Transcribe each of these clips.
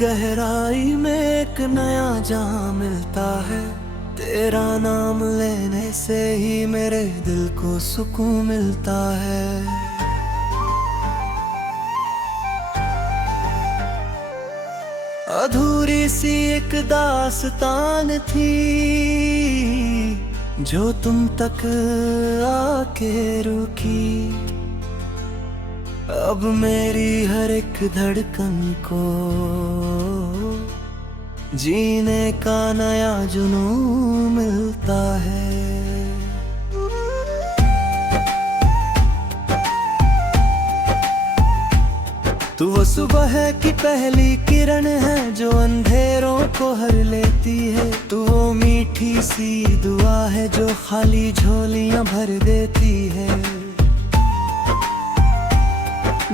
गहराई में एक नया जहां मिलता है। तेरा नाम लेने से ही मेरे दिल को सुकून मिलता है। अधूरी सी एक दास्तान थी जो तुम तक आके रुकी। अब मेरी हर एक धड़कन को जीने का नया जुनून मिलता है। तू वो सुबह है कि पहली किरण है जो अंधेरों को हर लेती है। तू वो मीठी सी दुआ है जो खाली झोलियां भर देती है।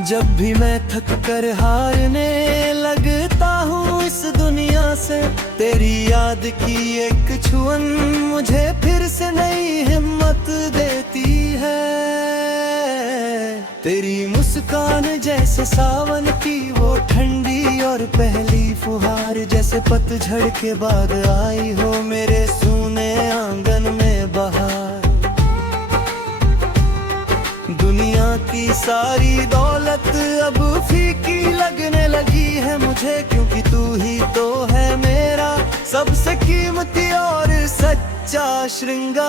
जब भी मैं थक कर हारने लगता हूँ इस दुनिया से, तेरी याद की एक छुअन मुझे फिर से नई हिम्मत देती है। तेरी मुस्कान जैसे सावन की वो ठंडी और पहली फुहार, जैसे पतझड़ के बाद आई हो मेरे सूने आंगन में बहार। दुनिया की सारी दौलत अब फीकी लगने लगी है मुझे, क्योंकि तू ही तो है मेरा सबसे कीमती और सच्चा श्रृंगार।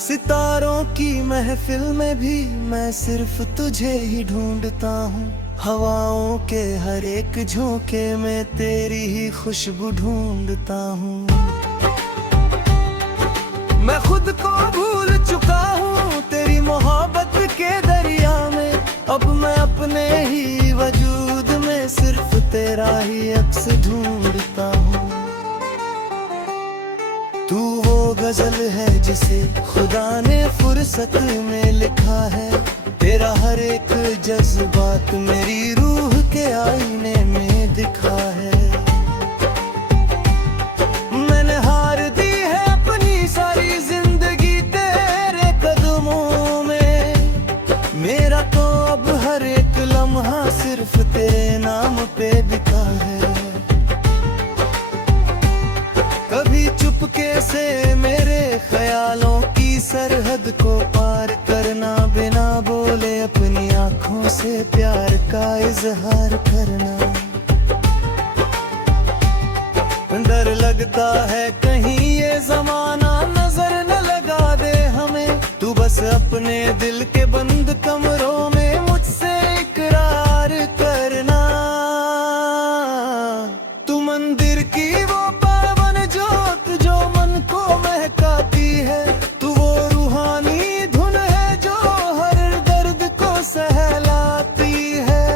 सितारों की महफिल में भी मैं सिर्फ तुझे ही ढूंढता हूँ। हवाओं के हर एक झोंके में तेरी ही खुशबू ढूंढता हूँ। मैं खुद को भूल चुका हूँ तेरी मोहब्बत के दरिया में। अब मैं अपने ही वजूद में सिर्फ तेरा ही अक्स ढूंढता हूँ। तू वो गजल है जिसे खुदा ने फुर्सत में लिखा है। तेरा हर एक जज्बात मेरी रूह के आईने में दिखा है। मैंने हार दी है अपनी सारी जिंदगी तेरे कदमों में। मेरा तो अब हर एक लम्हा सिर्फ तेरे नाम पे बिका है। कभी चुपके से मेरे ख्यालों की सरहद को पार करना, बिना बोले अपनी आंखों से प्यार का इजहार करना। डर लगता है कहीं ये जमाना नजर न लगा दे हमें। तू बस अपने दिल के बंद कमरों में मुझसे इकरार करना। तू मंदिर की वो पावन जोत जो मन को महकाती है। तू वो रूहानी धुन है जो हर दर्द को सहलाती है।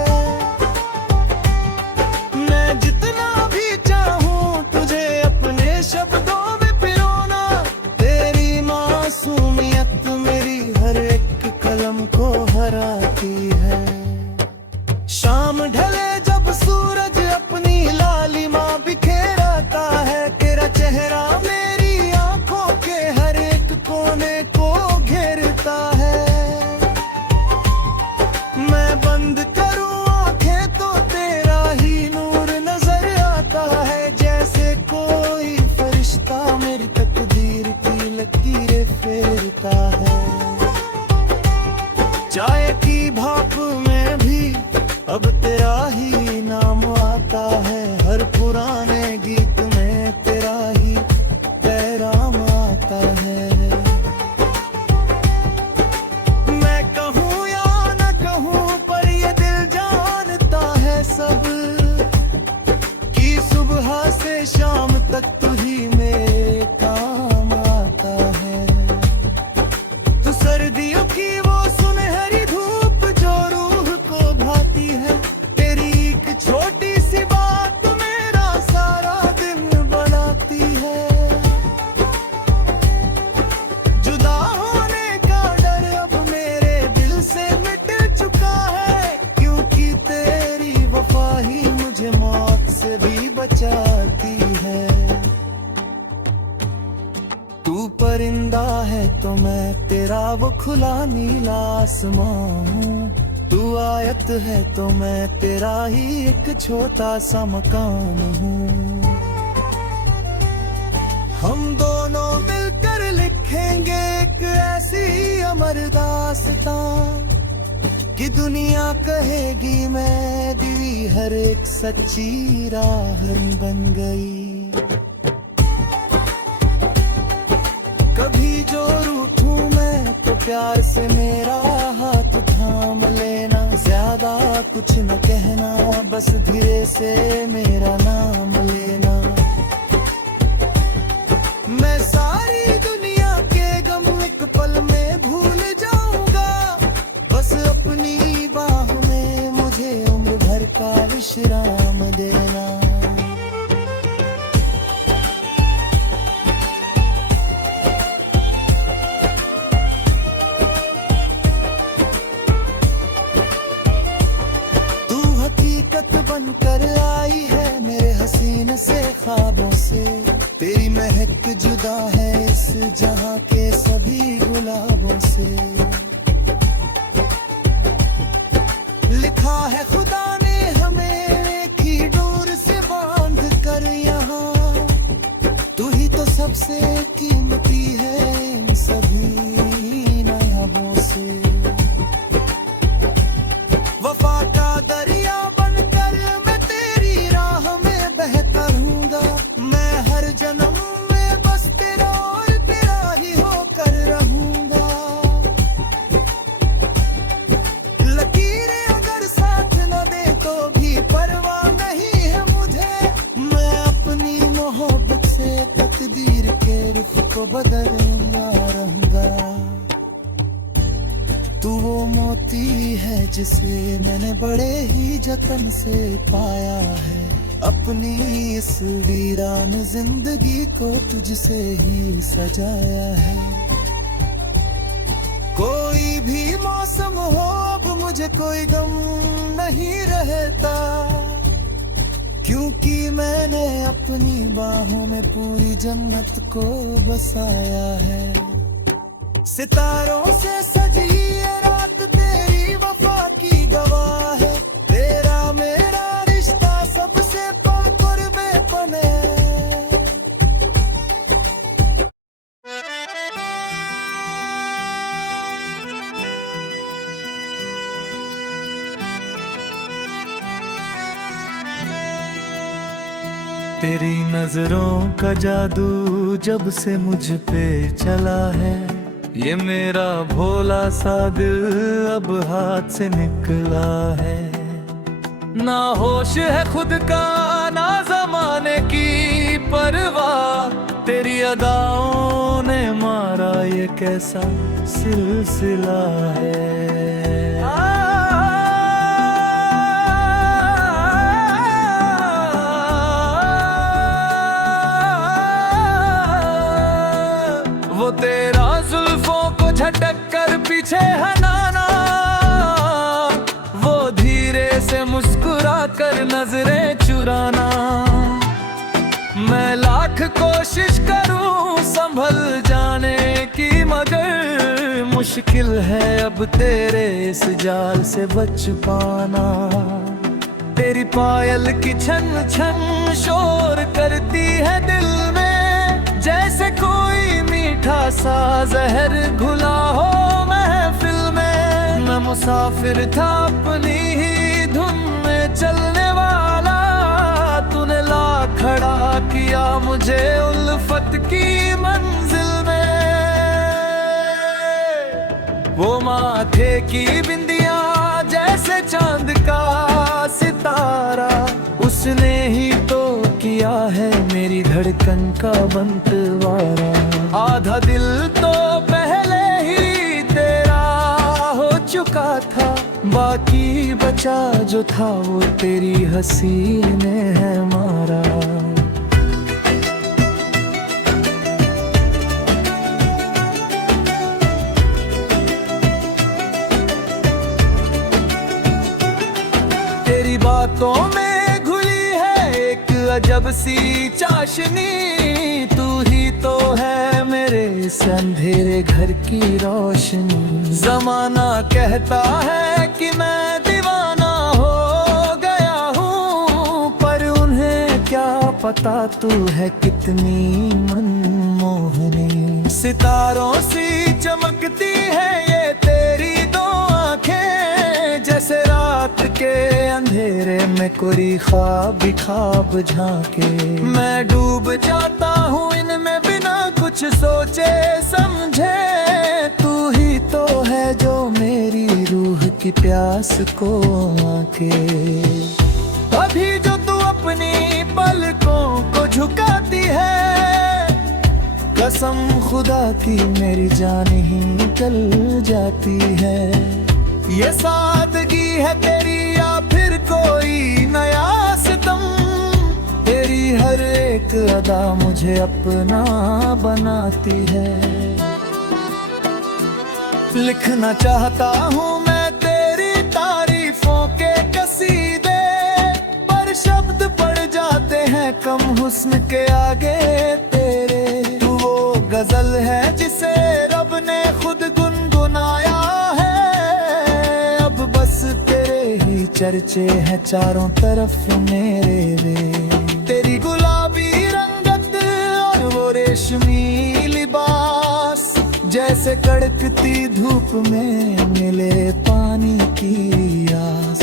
मैं जितना भी चाहूं तुझे अपने शब्दों में पिरोना, तेरी मासूमियत मेरी हर एक कलम को हराती है। शाम ढले जब सूरज अपनी लालिमा बिखेरता है, तेरा चेहरा मेरी आंखों के हर एक कोने को घेरता है। मैं बंद करूं आंखें तो तेरा ही नूर नजर आता है। जैसे कोई फरिश्ता मेरी तकदीर की लकीरें फेरता है। चाय की भाप में भी अब तेरा ही नाम आता है। हर पुराने गीत में तेरा ही पैगाम आता है। मैं कहूँ या न कहूँ पर ये दिल जानता है सब, कि सुबह से शाम तक तू ही मेरे काम आता है। तू सर्दियों की वो सुनहरी धूप जो रूह को भाती है। तेरी एक छोटी सी बात मेरा सारा दिन बनाती है। जुदा होने का डर अब मेरे दिल से मिट चुका है, क्योंकि तेरी वफा ही मुझे मौत से भी बचाती है। तू परिंदा है तो मैं तेरा वो खुला नीला आसमां हूँ। तू आयत है तो मैं तेरा ही एक छोटा सा मकान हूँ। हम दोनों मिलकर लिखेंगे एक ऐसी अमर दास्तां कि दुनिया कहेगी मैं दी हर एक सच्ची राह बन गई। कभी जो रूठूं मैं तो प्यार से मेरा हाथ थाम लेना, ज्यादा कुछ न कहना, बस धीरे से मेरा नाम लेना। मैं सारी दुनिया के गम एक पल में भूल जाऊंगा, बस अपनी बाह में मुझे उम्र भर का विश्राम देना। तू हकीकत बनकर आई है मेरे हसीन से ख्वाबों से, तेरी महक जुदा है इस जहां के सभी गुलाबों से। लिखा है खुदा ने हमें एक ही डोर से बांध कर यहाँ, तू ही तो सबसे कीमती है इन सभी नायाबों से। वफा का दरिया बनकर मैं तेरी राह में बहता रहूंगा, मैं हर जन्म में बस तेरा और तेरा ही होकर रहूंगा। लकीरें अगर साथ न दे तो भी परवाह नहीं है मुझे, मैं अपनी मोहब्बत से तकदीर के रुख को बदलूंगा रहूंगा। तू वो मोती है जिसे मैंने बड़े ही जतन से पाया है, अपनी इस वीरान जिंदगी को तुझसे ही सजाया है। कोई भी मौसम हो अब मुझे कोई गम नहीं रहता, क्योंकि मैंने अपनी बाहों में पूरी जन्नत को बसाया है। सितारों से सजी ये रात तेरी वफा की गवाह है, तेरा मेरा रिश्ता सबसे पाक और बेपने। तेरी नजरों का जादू जब से मुझ पे चला है, ये मेरा भोला सा दिल अब हाथ से निकला है। ना होश है खुद का ना जमाने की परवाह, तेरी अदाओं ने मारा ये कैसा सिलसिला है। वो तेरा जुल्फों को झटक कर पीछे हटाना, वो धीरे से मुस्कुरा कर नजरें चुराना। मैं लाख कोशिश करूं संभल जाने की, मगर मुश्किल है अब तेरे इस जाल से बच पाना। तेरी पायल की छन छन शोर करती है दिल में, जैसे कोई मीठा सा जहर घुला हो महफिल में। मैं मुसाफिर था अपनी ही धुन में चलने वाला, तूने ला खड़ा किया मुझे उल्फत की मंजिल में। वो माथे की बिंदिया जैसे चांद का सितारा, उसने ही तो किया है मेरी धड़कन का बंटवारा। आधा दिल तो पहले ही तेरा हो चुका था, बाकी बचा जो था वो तेरी हंसी ने है मारा। तेरी बातों में घुली है एक अजब सी चाशनी, तू ही तो है मेरे इस अंधेरे घर की रोशनी। जमाना कहता है कि मैं दीवाना हो गया हूँ, पर उन्हें क्या पता तू है कितनी मनमोहनी। सितारों सी चमकती है ये तेरी दो आंखें, जैसे रात के अंधेरे में कोई ख्वाब ही ख्वाब झांके। मैं डूब जाता हूँ इनमें बिना कुछ सोचे समझे, तू ही तो है जो मेरी रूह की प्यास को आके। अभी जो तू अपनी पलकों को झुकाती है, कसम खुदा की मेरी जान ही निकल जाती है। ये सादगी है तेरी या फिर कोई नया सितम, तेरी हर एक अदा मुझे अपना बनाती है। लिखना चाहता हूँ मैं तेरी तारीफों के कसीदे, पर शब्द पड़ जाते हैं कम हुस्न के आगे तेरे। तू वो गजल है जिसे रब ने खुद गुनगुनाया है, अब बस तेरे ही चर्चे हैं चारों तरफ मेरे वे। तेरी गुलाबी रंगत और वो रेशमी लिबास, जैसे कड़कती धूप में मिले पानी की आस।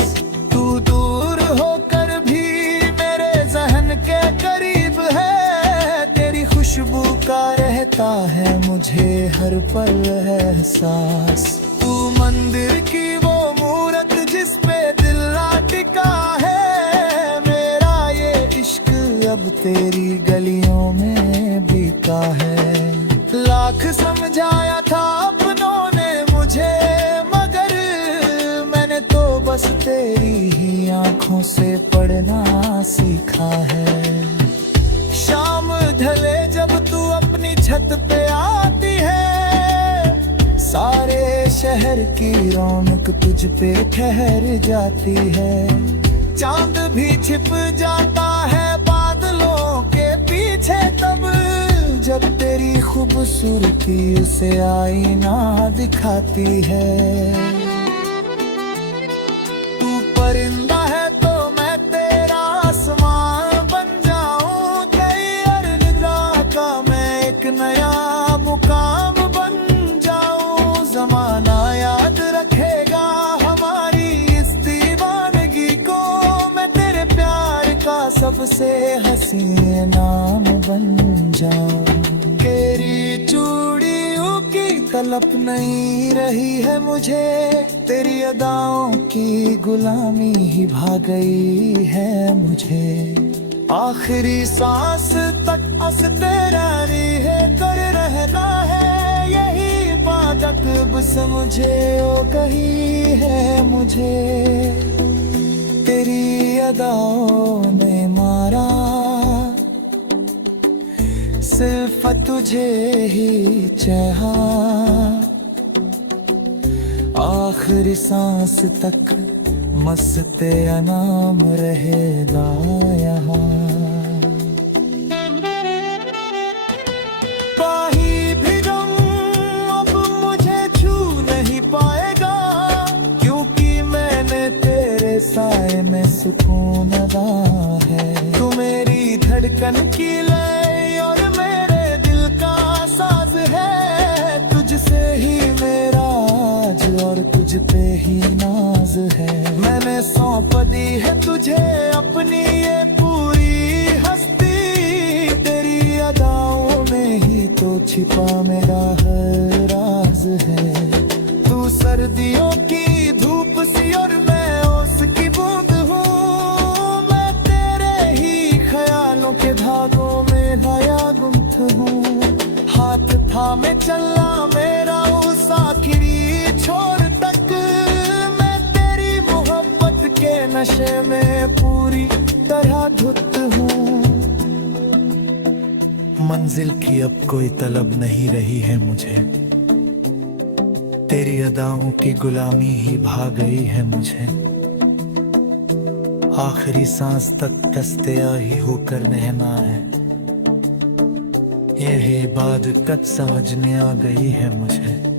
तू दूर होकर भी मेरे जहन के करीब है, तेरी खुशबू का रहता है मुझे हर पल एहसास। तू मंदिर की वो मूरत जिस पे दिल टिका है, मेरा ये इश्क अब तेरी गलियों में बिका है। लाख समझाया था अपनों ने मुझे, मगर मैंने तो बस तेरी ही आंखों से पढ़ना सीखा है। शाम ढले जब तू अपनी छत पे आती है, सारे शहर की रौनक तुझ पे ठहर जाती है। चांद भी छिप जाता है बादलों के पीछे तब, जब तेरी खूबसूरती उसे आईना दिखाती है। तू परिंदा है तो मैं तेरा आसमान बन जाऊं, तेरी हर निगाह का मैं एक नया मुकाम बन जाऊं। जमाना याद रखेगा हमारी इस दीवानगी को, मैं तेरे प्यार का सबसे हसीन नाम बन जाऊं। तेरी चूड़ियों की तलब नहीं रही है मुझे, तेरी अदाओं की गुलामी ही भा गई है मुझे। आखिरी सांस तक हंसते रहनी है, कर रहना है यही बात बस मुझे ओ कही है मुझे। तेरी अदाओं ने मारा सिर्फ तुझे ही चाहा, आखिरी सांस तक मस्त अनाम रहेगा यहाँ। पाही भी गम अब मुझे छू नहीं पाएगा, क्योंकि मैंने तेरे साए में सुकून अदा है। तू मेरी धड़कन की लय और मेरे दिल का साज है, तुझसे ही मेरा आज और तुझ पे ही नाज है। मैंने सौंप दी है तुझे अपनी ये पूरी हस्ती, तेरी अदाओं में ही तो छिपा मेरा हर राज है। तू सर्दियों की धूप सी और मैं ओस की बूंद हूँ, मैं तेरे ही ख्यालों के धागों में लाया गुंथ हूँ। हाथ थामे चलना मेरा उस आखिरी छोर तक, मैं तेरी मोहब्बत के नशे में पूरी तरह धुत हूँ। मंजिल की अब कोई तलब नहीं रही है मुझे, तेरी अदाओं की गुलामी ही भा गई है मुझे। आखिरी सांस तक दस्ते ही होकर रहना है, यही बात कब समझ में आ गई है मुझे।